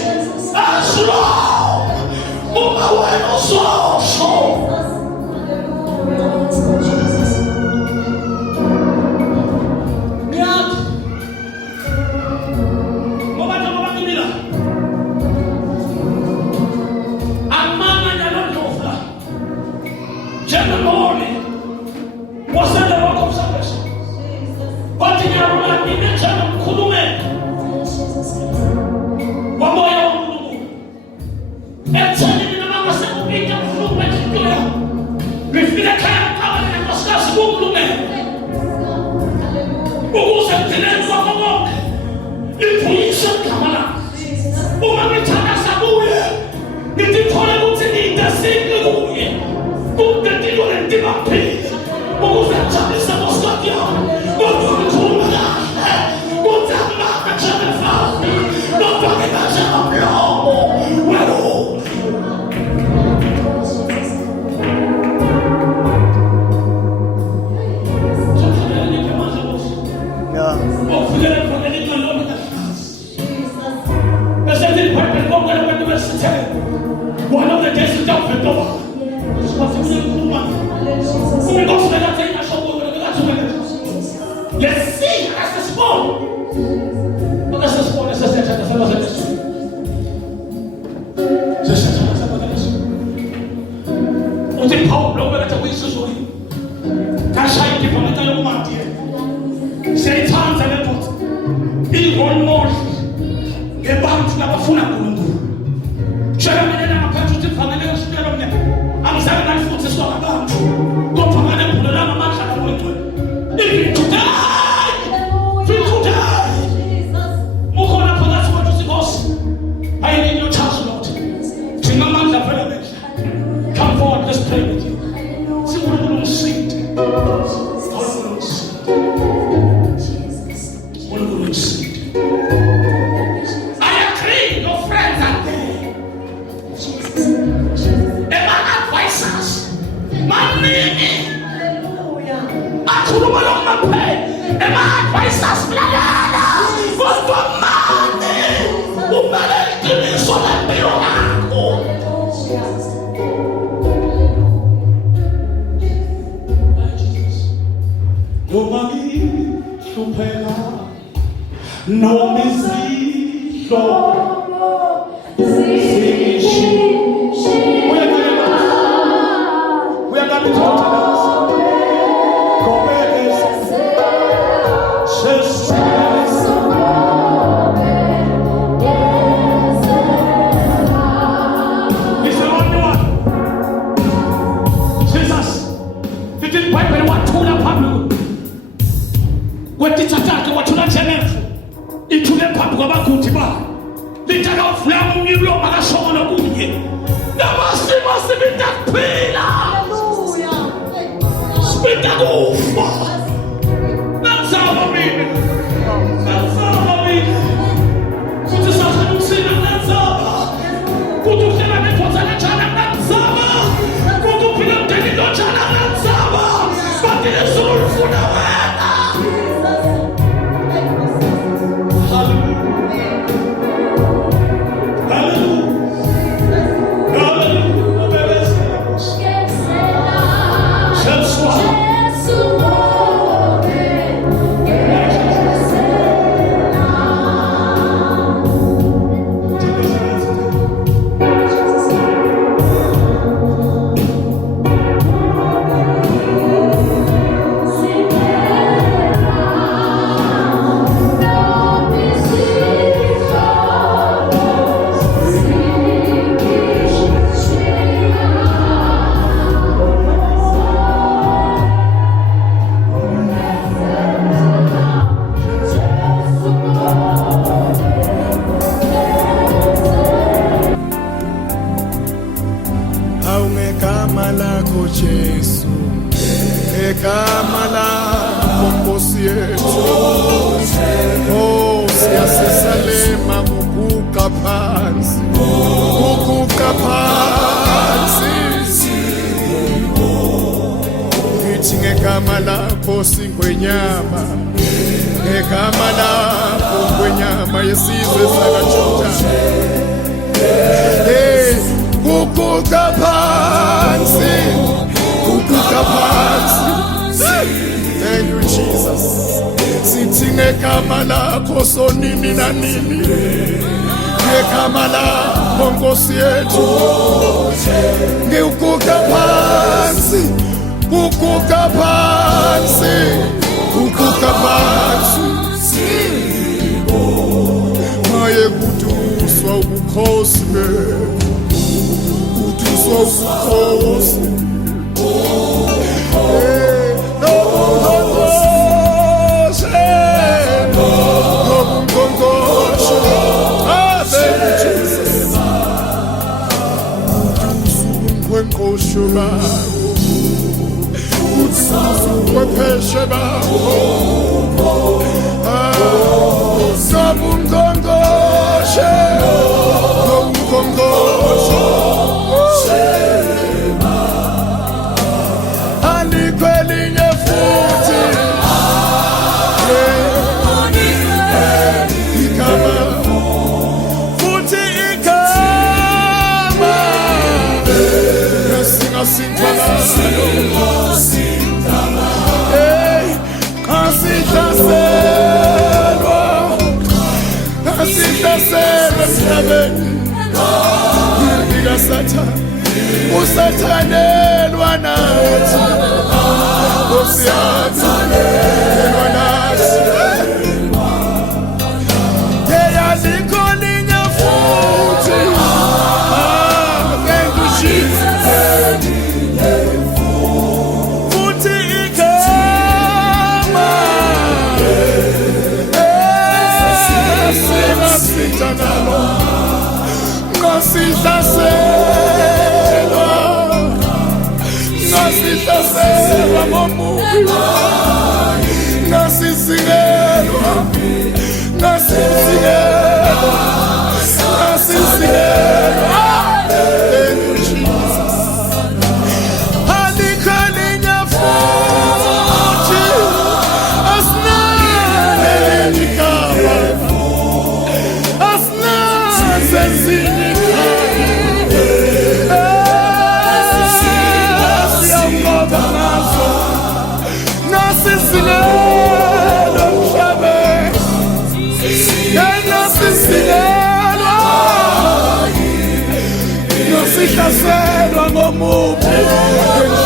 as-long uma wena usosho. One of the days is down for let's see, that's the small. That's the small, that's the center, that's the until Paul blow at the wish of that's how you keep on the woman, dear. Say times and put in one more. Get back to the Bafuna. I'm saying that food is not about you. Go to my name, put it on my mouth, and I'm going to die. Feel to die. Mukona Palas, what is the boss? I need your chance, Lord. Chimamanda Velvet. Come forward, let's pray with you. See what I'm going to sing. What I'm going to sing. I agree, your friends are there. And my advisors, but for money, who managed to be so that they don't no Egama lakho kwenyama yesizwe sakaJuda ngegama lakho sonini nanini, ngegama lakho Nkosi yethu, ngikuguqa phansi, kuguqa phansi, kuguqa phansi. Maye kuduswa ubukhosi bethu, kuduswa ubukhosi. Kwenkosho bakho, kwepheshe bakho, sabungongoshe, ngongongoshe, alikho elinye futhi, igama futhi igama esingasintana, asihlaselwa emhlabeni, yindika Sathane, usathanelwa nathi, usathanelwa nathi, alikho elinye futhi, thank you Jesus, futhi igama esingasintana, ngasihlaselwa ngomubi, ngasisingelwa, alikho elinye futhi, asinalo elinye igama, asinazo ezinye siyawuqoba ngazo, nasisingelwa emhlabeni, nasisingelwa, nasihlaselwa ngomubi endleleni.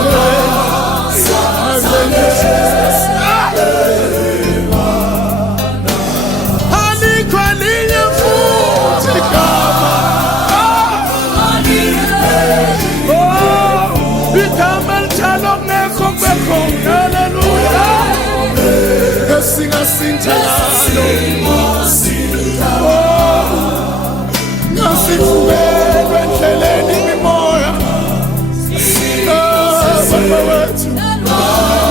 Alikho elinye futhi igama, igama elithanda okungekho kube khona, haleluya, esingasintha ngalo, ngasivubelwa endleleni imimoya, Baba wethu,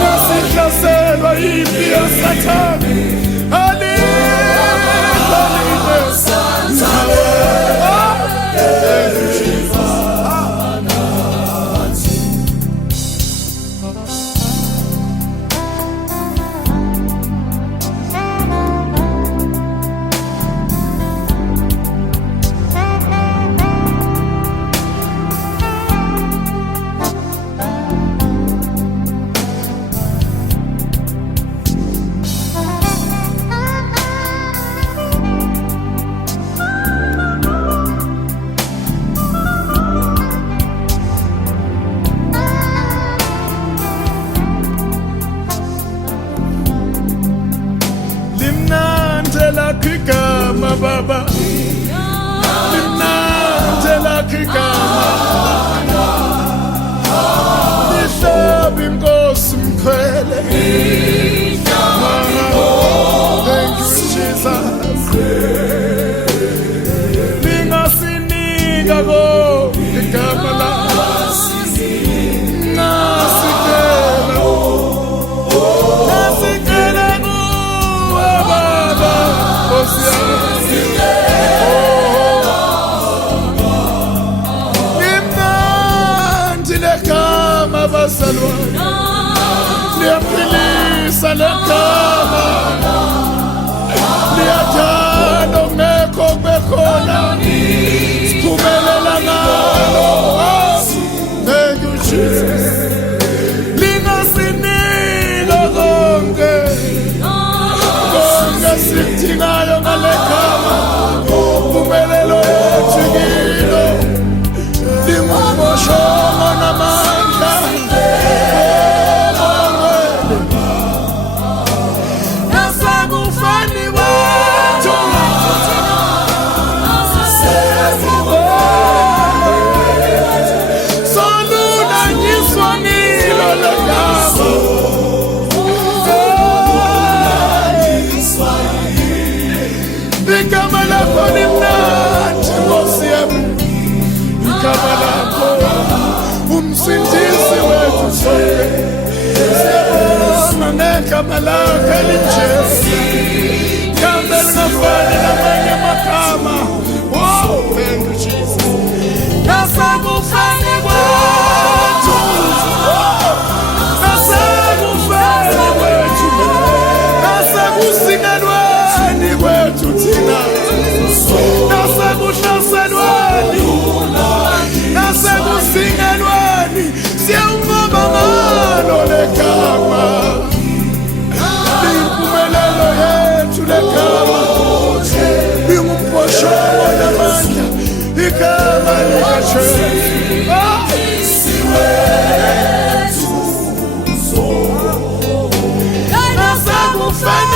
nasihlaselwa yimpi yaSathane, igama Baba, limnandi lakho igama, lihlaba inkosi mkhwele, thank you Jesus, lingasinika ko igama lakho, nasikela kuwe Baba, limnandi legama bazalwane, liyaphilisa legama, liyathanda ongekho kube khona, siphumelela ngalo. lakho limnandi Nkosi yami igama lakho umsindisi wethu sonke siyabonga ngegama lakho elinjesu igama elingafani namanye amagama oh thank you Jesus nasakufani kwethu nasakufani kwethu nasakusingelweni kwethu thina nasakuhlaselweni nasekusingelweni siyawubonga ngalo legama liyimpumelelo yethu legama lingumphoshono namandla igama likaJesu nasakufani